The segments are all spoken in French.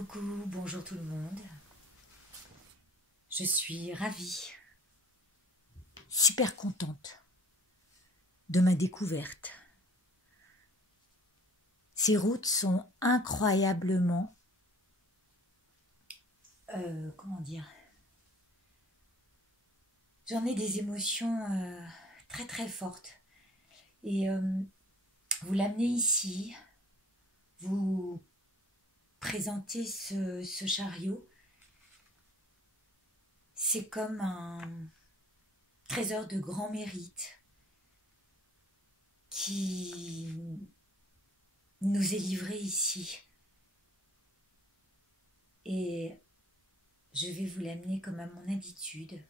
Coucou, bonjour tout le monde. Je suis ravie, super contente de ma découverte. Ces routes sont incroyablement, comment dire, j'en ai des émotions très très fortes. Et vous l'amenez ici, vous présentez ce chariot, c'est comme un trésor de grand mérite qui nous est livré ici. Et je vais vous l'amener comme à mon habitude,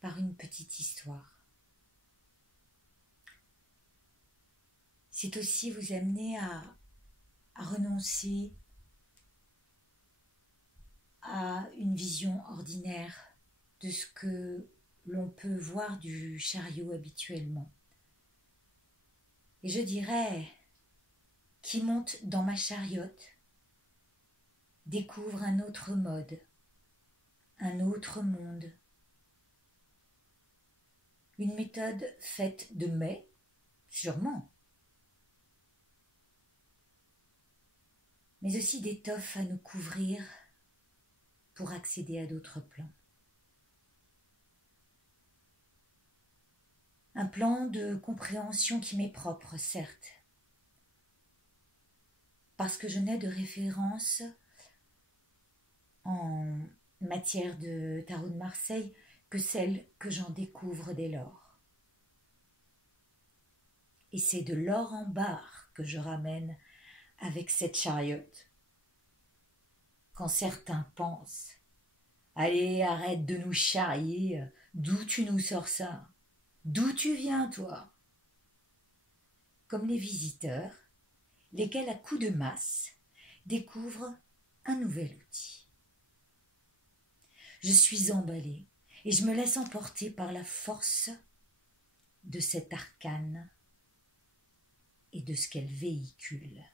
par une petite histoire. C'est aussi vous amener à renoncer à une vision ordinaire de ce que l'on peut voir du chariot habituellement. Et je dirais, qui monte dans ma chariote découvre un autre mode, un autre monde. Une méthode faite de mais, sûrement, mais aussi d'étoffes à nous couvrir pour accéder à d'autres plans. Un plan de compréhension qui m'est propre, certes, parce que je n'ai de référence en matière de tarot de Marseille que celle que j'en découvre dès lors. Et c'est de l'or en barre que je ramène avec cette chariote. Quand certains pensent « Allez, arrête de nous charrier, d'où tu nous sors ça? D'où tu viens, toi ?» Comme les visiteurs, lesquels à coups de masse découvrent un nouvel outil. Je suis emballée et je me laisse emporter par la force de cet arcane et de ce qu'elle véhicule.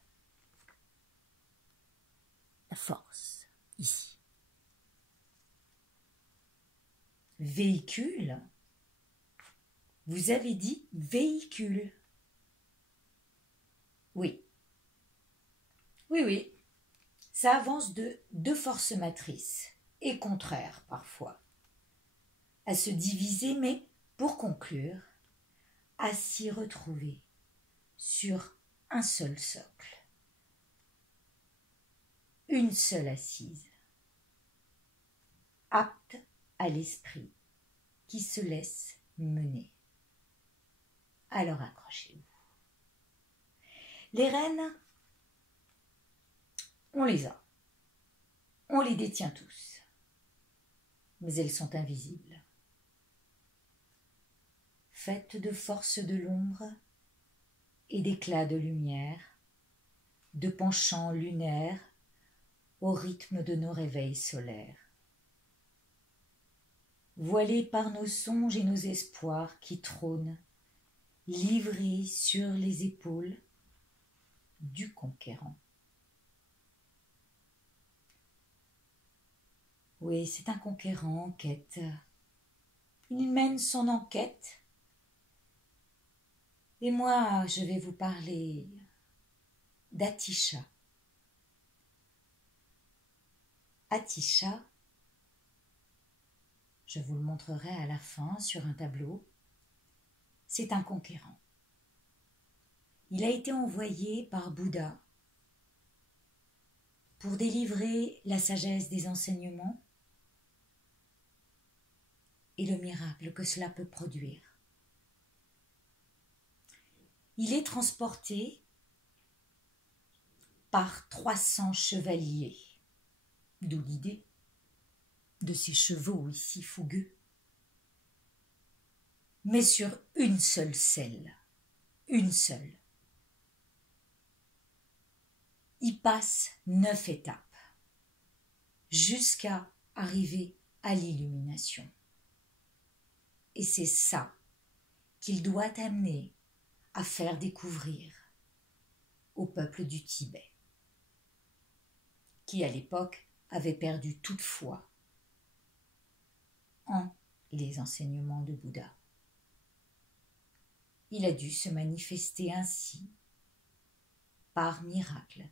La force, ici. Véhicule? Vous avez dit véhicule. Oui. Oui. Ça avance de deux forces matrices, et contraires parfois, à se diviser, mais pour conclure, à s'y retrouver sur un seul socle, une seule assise, apte à l'esprit qui se laisse mener. Alors accrochez-vous. Les rênes, on les a, on les détient tous, mais elles sont invisibles. Faites de force de l'ombre et d'éclats de lumière, de penchants lunaires au rythme de nos réveils solaires. Voilés par nos songes et nos espoirs qui trônent, livrés sur les épaules du conquérant. Oui, c'est un conquérant en quête. Il mène son enquête. Et moi, je vais vous parler d'Atisha. Atisha, je vous le montrerai à la fin sur un tableau, c'est un conquérant. Il a été envoyé par Bouddha pour délivrer la sagesse des enseignements et le miracle que cela peut produire. Il est transporté par 300 chevaliers, d'où l'idée de ces chevaux ici fougueux, mais sur une seule selle, une seule. Il passe 9 étapes jusqu'à arriver à l'illumination. Et c'est ça qu'il doit amener à faire découvrir au peuple du Tibet. qui à l'époque avait perdu toute foi en les enseignements de Bouddha. Il a dû se manifester ainsi, par miracle,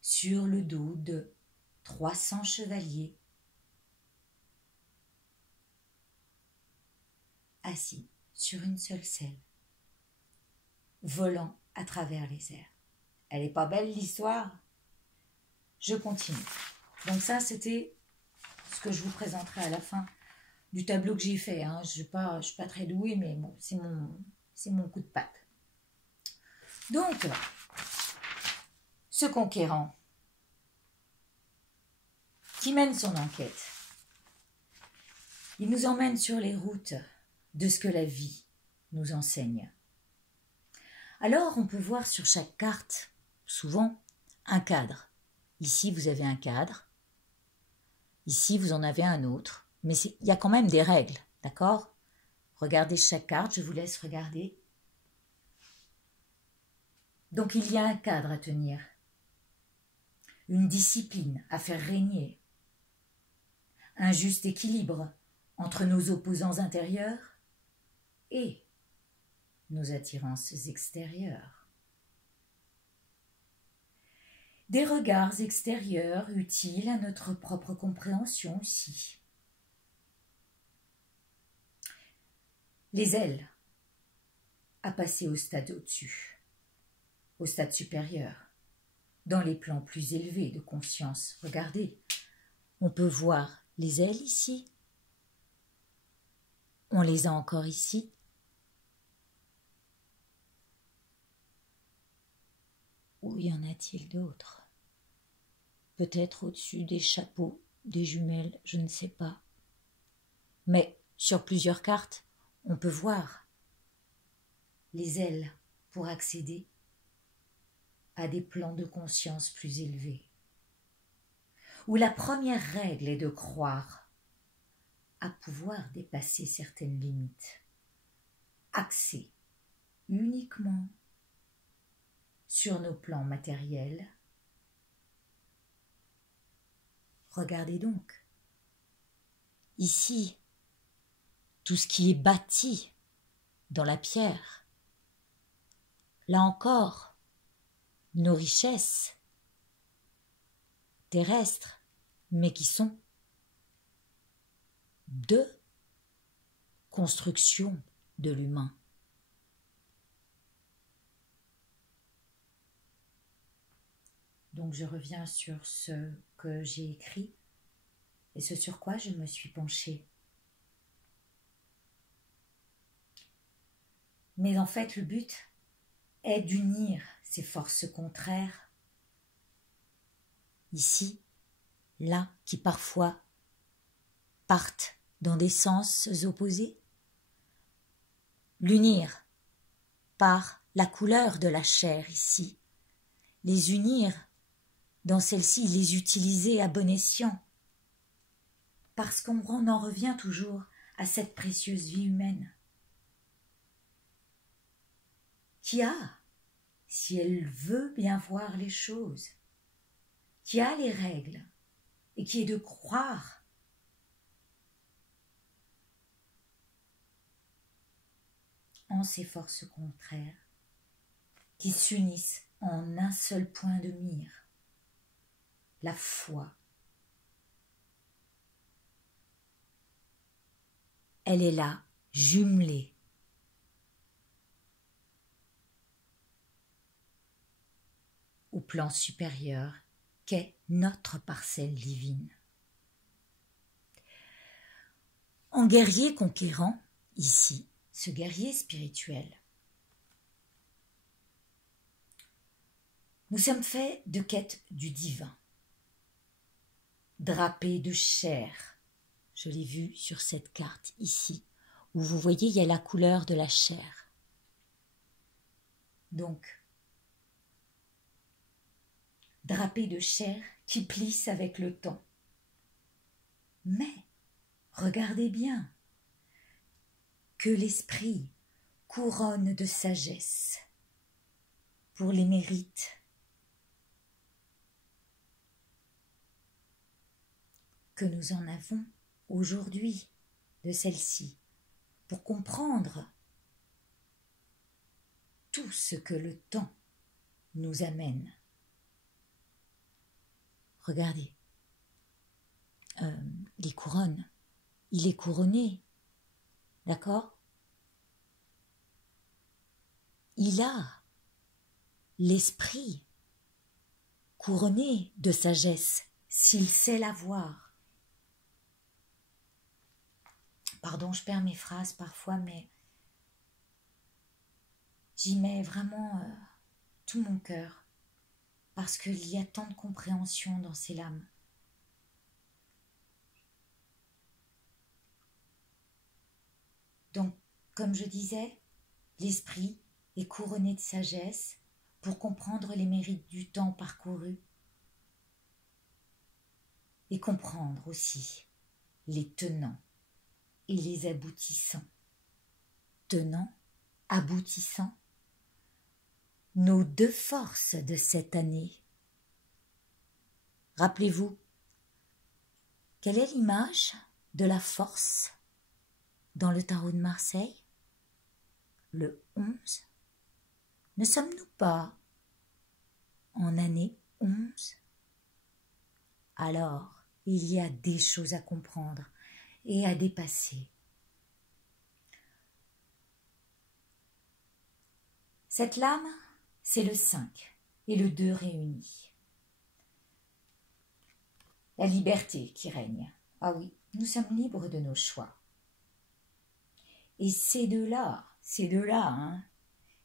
sur le dos de 300 chevaliers assis sur une seule selle, volant à travers les airs. Elle est pas belle l'histoire? Je continue. Donc ça, c'était ce que je vous présenterai à la fin du tableau que j'ai fait. Hein. Je suis pas très douée, mais bon, c'est mon coup de patte. Donc, ce conquérant qui mène son enquête, il nous emmène sur les routes de ce que la vie nous enseigne. Alors, on peut voir sur chaque carte, souvent, un cadre. Ici, vous avez un cadre. Ici, vous en avez un autre. Mais il y a quand même des règles, d'accord? Regardez chaque carte, je vous laisse regarder. Donc, il y a un cadre à tenir. Une discipline à faire régner. Un juste équilibre entre nos opposants intérieurs et nos attirances extérieures. Des regards extérieurs utiles à notre propre compréhension aussi. Les ailes à passer au stade au-dessus, au stade supérieur, dans les plans plus élevés de conscience. Regardez, on peut voir les ailes ici. On les a encore ici. Où y en a-t-il d'autres? Peut-être au-dessus des chapeaux, des jumelles, je ne sais pas. Mais sur plusieurs cartes, on peut voir les ailes pour accéder à des plans de conscience plus élevés, où la première règle est de croire à pouvoir dépasser certaines limites, axées uniquement sur nos plans matériels. Regardez donc, ici, tout ce qui est bâti dans la pierre, là encore, nos richesses terrestres, mais qui sont de construction de l'humain. Donc je reviens sur ce que j'ai écrit et ce sur quoi je me suis penchée. Mais en fait, le but est d'unir ces forces contraires, ici, là, qui parfois partent dans des sens opposés. L'unir par la couleur de la chair ici, les unir dans celle-ci, les utiliser à bon escient, parce qu'on en revient toujours à cette précieuse vie humaine, qui a, si elle veut bien voir les choses, qui a les règles, et qui est de croire en ces forces contraires, qui s'unissent en un seul point de mire, la foi. Elle est là, jumelée. Au plan supérieur qu'est notre parcelle divine. En guerrier conquérant, ici, ce guerrier spirituel, nous sommes faits de quête du divin, drapés de chair. Je l'ai vu sur cette carte ici, où vous voyez, il y a la couleur de la chair. Donc, drapés de chair qui plissent avec le temps. Mais, regardez bien, que l'esprit couronne de sagesse pour les mérites que nous en avons aujourd'hui de celle-ci pour comprendre tout ce que le temps nous amène. Regardez, les couronnes, il est couronné, d'accord? Il a l'esprit couronné de sagesse, s'il sait la voir. Pardon, je perds mes phrases parfois, mais j'y mets vraiment tout mon cœur, parce qu'il y a tant de compréhension dans ces lames. Donc, comme je disais, l'esprit est couronné de sagesse pour comprendre les mérites du temps parcouru et comprendre aussi les tenants et les aboutissants. Tenants, aboutissants, nos deux forces de cette année. Rappelez-vous, quelle est l'image de la force dans le tarot de Marseille? Le 11. Ne sommes-nous pas en année 11? Alors, il y a des choses à comprendre et à dépasser. Cette lame, c'est le 5 et le 2 réunis. La liberté qui règne. Ah oui, nous sommes libres de nos choix. Et ces deux-là,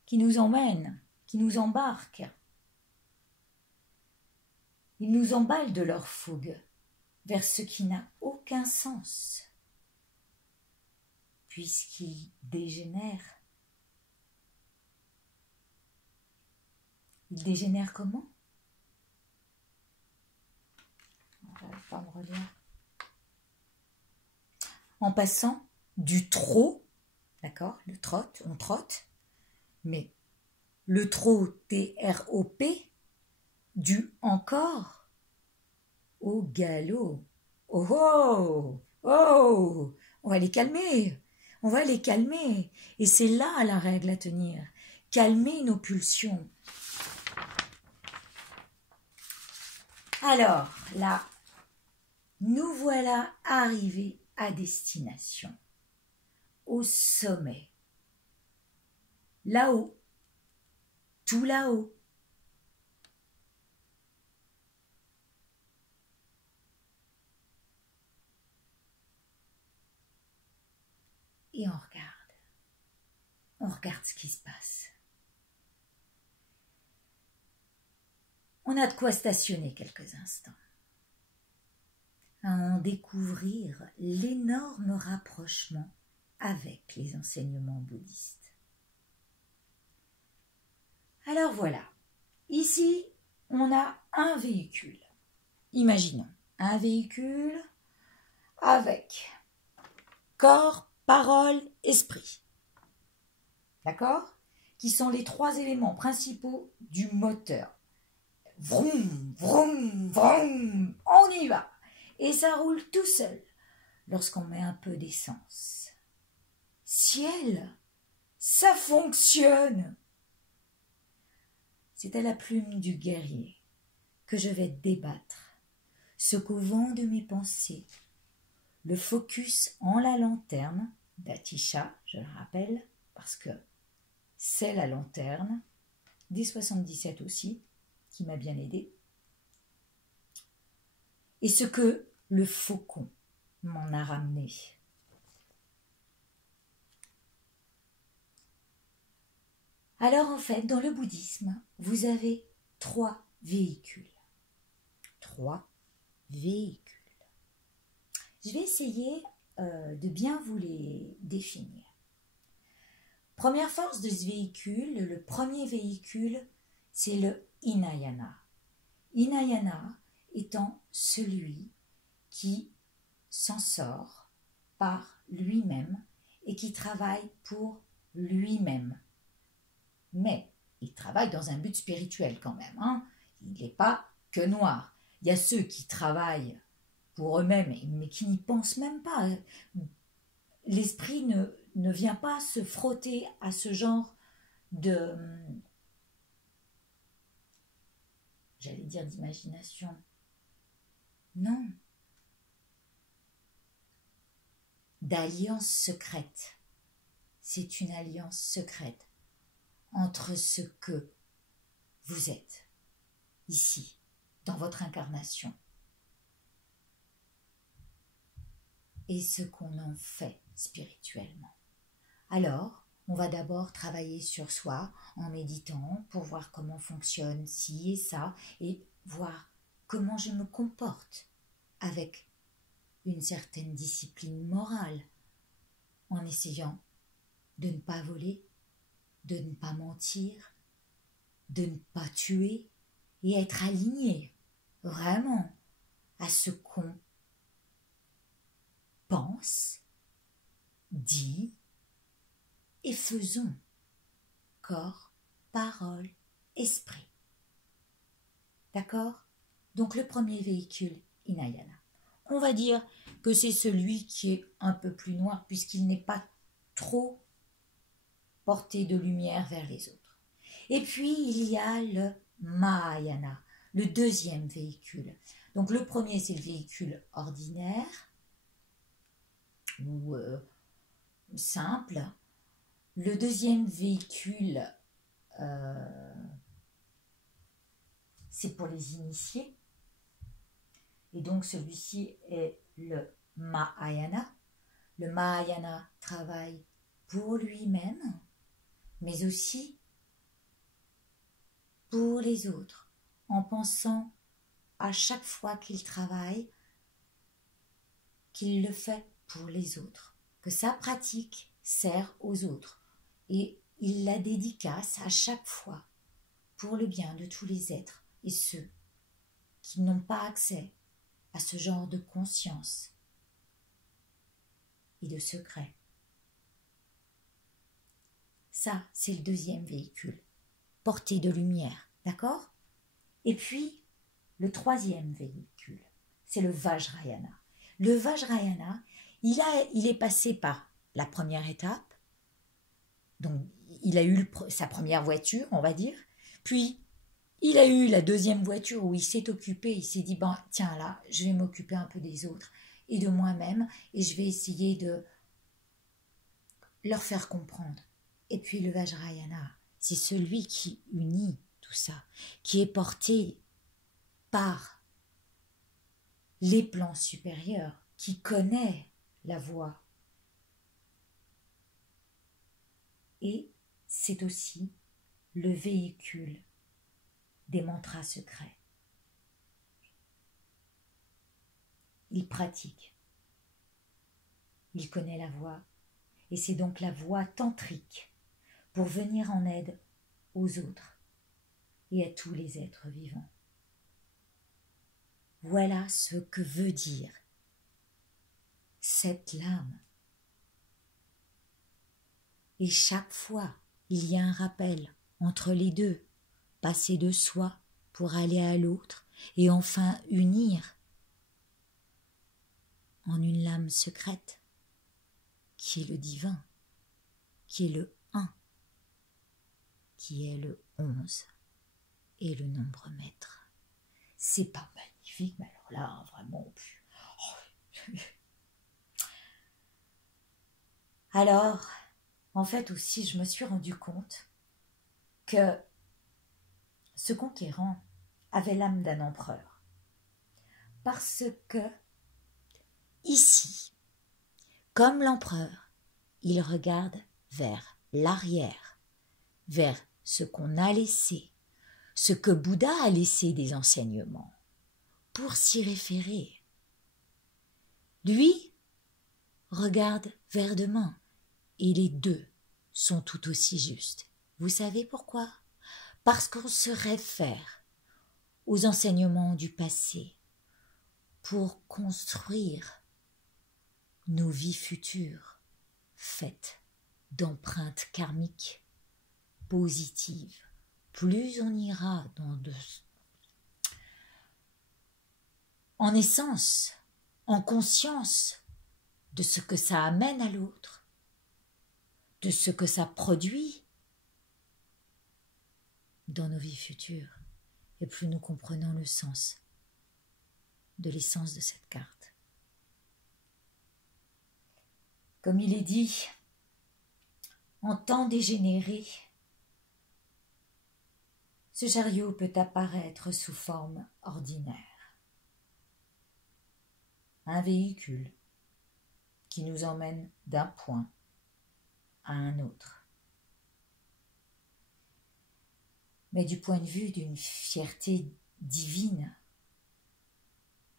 qui nous emmènent, qui nous embarquent, ils nous emballent de leur fougue vers ce qui n'a aucun sens, puisqu'ils dégénèrent. Ils dégénèrent comment? Je ne vais pas me relire. En passant du trop, d'accord, le trotte, on trotte, mais le trop, T-R-O-P, du encore au galop. Oh oh oh, on va les calmer, Et c'est là la règle à tenir, calmer nos pulsions. Alors là, nous voilà arrivés à destination, au sommet, là-haut, tout là-haut. Et on regarde ce qui se passe. On a de quoi stationner quelques instants, à en découvrir l'énorme rapprochement avec les enseignements bouddhistes. Alors voilà, ici on a un véhicule. Imaginons un véhicule avec corps, parole, esprit. D'accord? Qui sont les trois éléments principaux du moteur. Vroom, vroom, vroom, on y va. Et ça roule tout seul lorsqu'on met un peu d'essence. Ciel, ça fonctionne. C'est à la plume du guerrier que je vais débattre ce qu'au vent de mes pensées, le focus en la lanterne d'Atisha, je le rappelle, parce que c'est la lanterne, des 77 aussi, qui m'a bien aidé, et ce que le faucon m'en a ramené. Alors en fait, dans le bouddhisme, vous avez 3 véhicules. 3 véhicules. Je vais essayer de bien vous les définir. Première force de ce véhicule, le premier véhicule, c'est le Hinayana. Hinayana étant celui qui s'en sort par lui-même et qui travaille pour lui-même. Mais il travaille dans un but spirituel quand même. Il n'est pas que noir. Il y a ceux qui travaillent pour eux-mêmes, mais qui n'y pensent même pas. L'esprit ne vient pas se frotter à ce genre de, j'allais dire d'imagination. Non. D'alliance secrète. C'est une alliance secrète entre ce que vous êtes, ici, dans votre incarnation, et ce qu'on en fait spirituellement. Alors, on va d'abord travailler sur soi en méditant pour voir comment fonctionne ci et ça, et voir comment je me comporte avec une certaine discipline morale, en essayant de ne pas voler, de ne pas mentir, de ne pas tuer, et être aligné vraiment à ce qu'on pense, dit et faisons, corps, parole, esprit. D'accord? Donc le premier véhicule, Hinayana. On va dire que c'est celui qui est un peu plus noir puisqu'il n'est pas trop porté de lumière vers les autres. Et puis il y a le Mahayana, le deuxième véhicule. Donc le premier c'est le véhicule ordinaire ou simple. Le deuxième véhicule c'est pour les initiés. Et donc celui-ci est le Mahayana. Le Mahayana travaille pour lui-même, mais aussi pour les autres, en pensant à chaque fois qu'il travaille, qu'il le fait pour les autres, que sa pratique sert aux autres. Et il la dédicace à chaque fois pour le bien de tous les êtres et ceux qui n'ont pas accès à ce genre de conscience et de secret. Ça, c'est le deuxième véhicule, porté de lumière, d'accord? Et puis, le troisième véhicule, c'est le Vajrayana. Le Vajrayana, il est passé par la première étape, donc il a eu sa première voiture, on va dire, puis il a eu la deuxième voiture où il s'est occupé, il s'est dit, ben, tiens là, je vais m'occuper un peu des autres et de moi-même, et je vais essayer de leur faire comprendre. Et puis le Vajrayana, c'est celui qui unit tout ça, qui est porté par les plans supérieurs, qui connaît la voie. Et c'est aussi le véhicule des mantras secrets. Il pratique, il connaît la voie, et c'est donc la voie tantrique pour venir en aide aux autres et à tous les êtres vivants. Voilà ce que veut dire cette lame. Et chaque fois, il y a un rappel entre les deux, passer de soi pour aller à l'autre et enfin unir en une lame secrète qui est le divin, qui est le 1, qui est le 11 et le nombre maître. C'est pas magnifique, mais alors là, vraiment... Alors, en fait aussi, je me suis rendu compte que ce conquérant avait l'âme d'un empereur. Parce que, ici, comme l'empereur, il regarde vers l'arrière, vers ce qu'on a laissé, ce que Bouddha a laissé des enseignements, pour s'y référer. Lui regarde vers demain, et les deux sont tout aussi justes. Vous savez pourquoi? Parce qu'on se réfère aux enseignements du passé pour construire nos vies futures faites d'empreintes karmiques positives. Plus on ira en essence en conscience de ce que ça amène à l'autre, de ce que ça produit dans nos vies futures, et plus nous comprenons le sens de l'essence de cette carte. Comme il est dit, en temps dégénéré, ce chariot peut apparaître sous forme ordinaire. Un véhicule qui nous emmène d'un point à un autre. Mais du point de vue d'une fierté divine,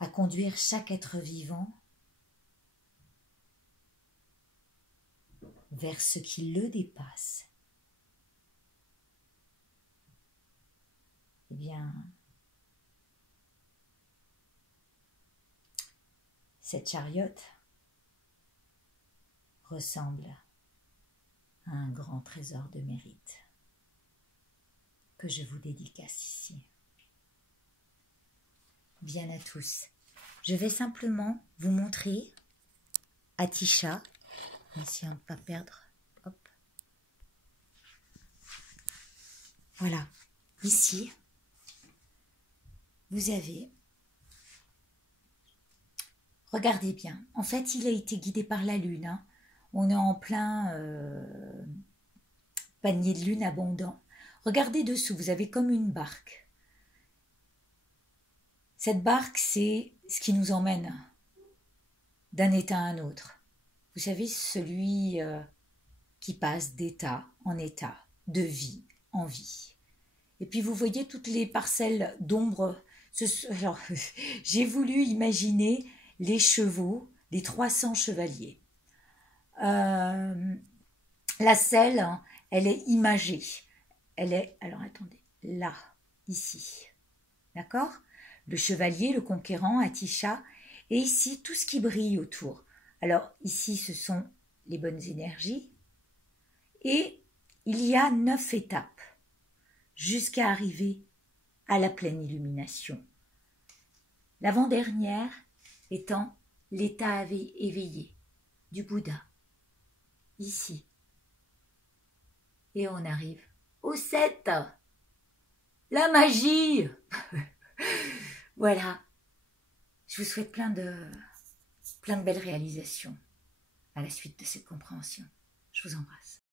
à conduire chaque être vivant vers ce qui le dépasse, eh bien, cette chariote ressemble à un grand trésor de mérite que je vous dédicace ici. Bien à tous. Je vais simplement vous montrer Atisha, essayons de ne pas perdre. Hop. Voilà, ici, vous avez, regardez bien, en fait il a été guidé par la lune, hein. On est en plein panier de lune abondant. Regardez dessous, vous avez comme une barque. Cette barque, c'est ce qui nous emmène d'un état à un autre. Vous savez, celui qui passe d'état en état, de vie en vie. Et puis vous voyez toutes les parcelles d'ombre. Alors, j'ai voulu imaginer les chevaux, les 300 chevaliers. La selle, elle est imagée. Elle est, alors attendez, là, ici. D'accord ? Le chevalier, le conquérant, Atisha, et ici, tout ce qui brille autour. Alors, ici, ce sont les bonnes énergies. Et il y a 9 étapes jusqu'à arriver à la pleine illumination. L'avant-dernière étant l'état éveillé du Bouddha. Ici. Et on arrive au 7. La magie. Voilà. Je vous souhaite plein de belles réalisations à la suite de cette compréhension. Je vous embrasse.